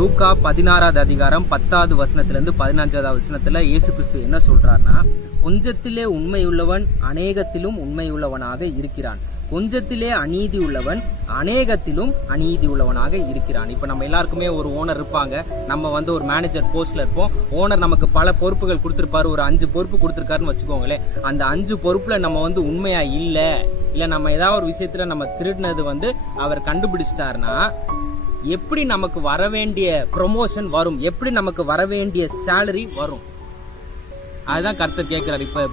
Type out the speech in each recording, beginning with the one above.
லூக்கா 16வது அதிகாரம் 10வது வசனத்திலிருந்து 15வது வசனத்துல இயேசு கிறிஸ்து என்ன சொல்றாருன்னா, கொஞ்சத்திலே உண்மையுள்ளவன் அநேகத்திலும் உண்மையுள்ளவனாக இருக்கிறான், கொஞ்சத்திலே அநீதி உள்ளவன் அநேகத்திலும் அநீதி உள்ளவனாக இருக்கிறான். இப்ப நம்ம எல்லாருக்குமே ஒரு ஓனர் இருப்பாங்க. நம்ம ஒரு மேனேஜர் போஸ்ட்ல இருப்போம். ஓனர் நமக்கு பல பொறுப்புகள் கொடுத்திருப்பாரு. ஒரு 5 பொறுப்பு கொடுத்திருக்காருன்னு வச்சுக்கோங்களேன். அந்த 5 பொறுப்புல நம்ம உண்மையா இல்ல நம்ம ஏதாவது ஒரு விஷயத்துல நம்ம திருடினது அவர் கண்டுபிடிச்சிட்டாருன்னா, எப்படி நமக்கு வர வேண்டிய ப்ரொமோஷன் வரும், எப்படி நமக்கு வர வேண்டிய சேலரி வரும், அதுதான் கர்த்தர் கேட்கிறார். இப்ப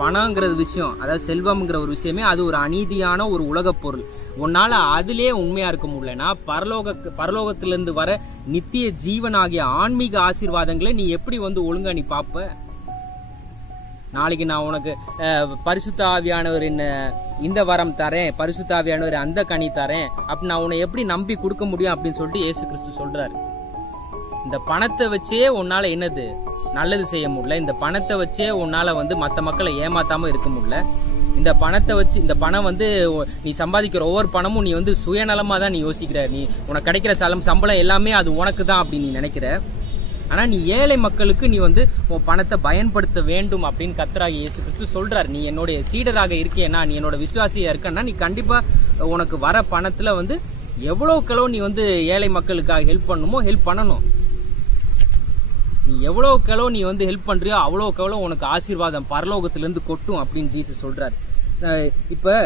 பணங்கிறது விஷயம், அதாவது செல்வம்ங்கிற ஒரு விஷயமே அது ஒரு அநீதியான ஒரு உலக பொருள். உன்னால அதிலே உண்மையா இருக்க முடியலன்னா பரலோகத்திலிருந்து வர நித்திய ஜீவனாகிய ஆன்மீக ஆசீர்வாதங்களை நீ எப்படி ஒழுங்கா நீ பாப்ப? நாளைக்கு நான் உனக்கு பரிசுத்த ஆவியானவர் இந்த வரம் தரேன், பரிசுத்த ஆவியானவர் அந்த கனி தரேன் அப்படி நான் உன்னை எப்படி நம்பி கொடுக்க முடியும் அப்படின்னு சொல்லிட்டு இயேசு கிறிஸ்து சொல்றாரு. இந்த பணத்தை வச்சே உன்னால என்னது நல்லது செய்ய முடியல, இந்த பணத்தை வச்சே உன்னால மற்ற மக்களை ஏமாத்தாம இருக்க முடியல. இந்த பணத்தை வச்சு, இந்த பணம் நீ சம்பாதிக்கிற ஒவ்வொரு பணமும் நீ சுயநலமா தான் நீ யோசிக்கிற. நீ உனக்கு கிடைக்கிற சம்பளம் எல்லாமே அது உனக்கு தான் அப்படின்னு நீ நினைக்கிற. ஆனா நீ ஏழை மக்களுக்கு நீ உன் பணத்தை பயன்படுத்த வேண்டும் அப்படின்னு கர்த்தராகிய இயேசு கிறிஸ்து சொல்றாரு. நீ என்னுடைய சீடராக இருக்கேன்னா, நீ என்னோட விசுவாசியா இருக்கன்னா, நீ கண்டிப்பா உனக்கு வர பணத்துல எவ்வளவுக்களோ நீ ஏழை மக்களுக்காக ஹெல்ப் பண்ணணுமோ ஹெல்ப் பண்ணணும். நீ எவ்வளவுக்களோ நீ ஹெல்ப் பண்றியோ அவ்வளவுக்களோ உனக்கு ஆசீர்வாதம் பரலோகத்திலிருந்து கொட்டும் அப்படின்னு ஜீசஸ் சொல்றாரு. இப்ப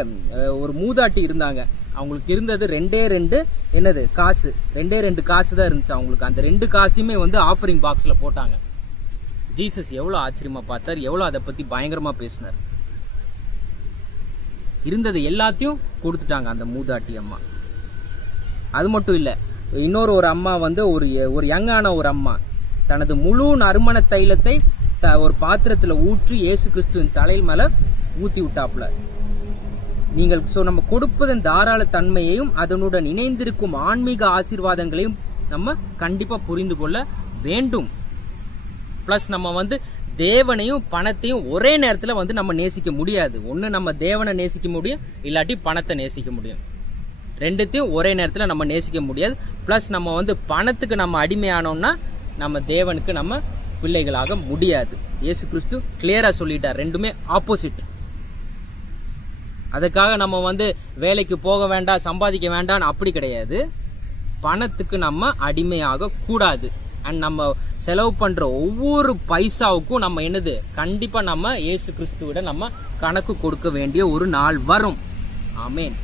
ஒரு மூதாட்டி இருந்தாங்க. அவங்களுக்கு இருந்தது 2 என்னது காசு, 2 காசு தான் இருந்துச்சு அவங்களுக்கு. அந்த 2 காசுமே ஆஃபரிங் பாக்ஸ்ல போட்டாங்க. ஜீசஸ் எவ்வளவு ஆச்சரியமா பார்த்தார், எவ்வளவு அதை பத்தி பயங்கரமா பேசினார். இருந்தது எல்லாத்தையும் கொடுத்துட்டாங்க அந்த மூதாட்டி அம்மா. அது மட்டும் இல்ல, இன்னொரு ஒரு அம்மா ஒரு யங்கான ஒரு அம்மா தனது முழு நறுமண தைலத்தை ஒரு பாத்திரத்துல ஊற்றி இயேசு கிறிஸ்துவின் தலையில் மேல ஊத்தி விட்டாப்புல. நீங்கள் நம்ம கொடுப்பதன் தாராள தன்மையையும் அதனுடன் இணைந்திருக்கும் ஆன்மீக ஆசீர்வாதங்களையும் நம்ம கண்டிப்பா புரிந்து கொள்ள வேண்டும். பிளஸ் நம்ம தேவனையும் பணத்தையும் ஒரே நேரத்துல நம்ம நேசிக்க முடியாது. ஒண்ணு நம்ம தேவனை நேசிக்க முடியும், இல்லாட்டி பணத்தை நேசிக்க முடியும். ரெண்டுத்தையும் ஒரே நேரத்துல நம்ம நேசிக்க முடியாது. பிளஸ் நம்ம பணத்துக்கு நம்ம அடிமையானோம்னா நம்ம தேவனுக்கு நம்ம பிள்ளைகளாக முடியாது. இயேசு கிறிஸ்து கிளியரா சொல்லிட்டார், ரெண்டுமே ஆப்போசிட். அதுக்காக நம்ம வேலைக்கு போக வேண்டாம், சம்பாதிக்க வேண்டாம் அப்படி கிடையாது. பணத்துக்கு நம்ம அடிமையாக கூடாது. அண்ட் நம்ம செலவு பண்ற ஒவ்வொரு பைசாவுக்கும் நம்ம என்னது கண்டிப்பா நம்ம இயேசு கிறிஸ்துவிட நம்ம கணக்கு கொடுக்க வேண்டிய ஒரு நாள் வரும். ஆமென்.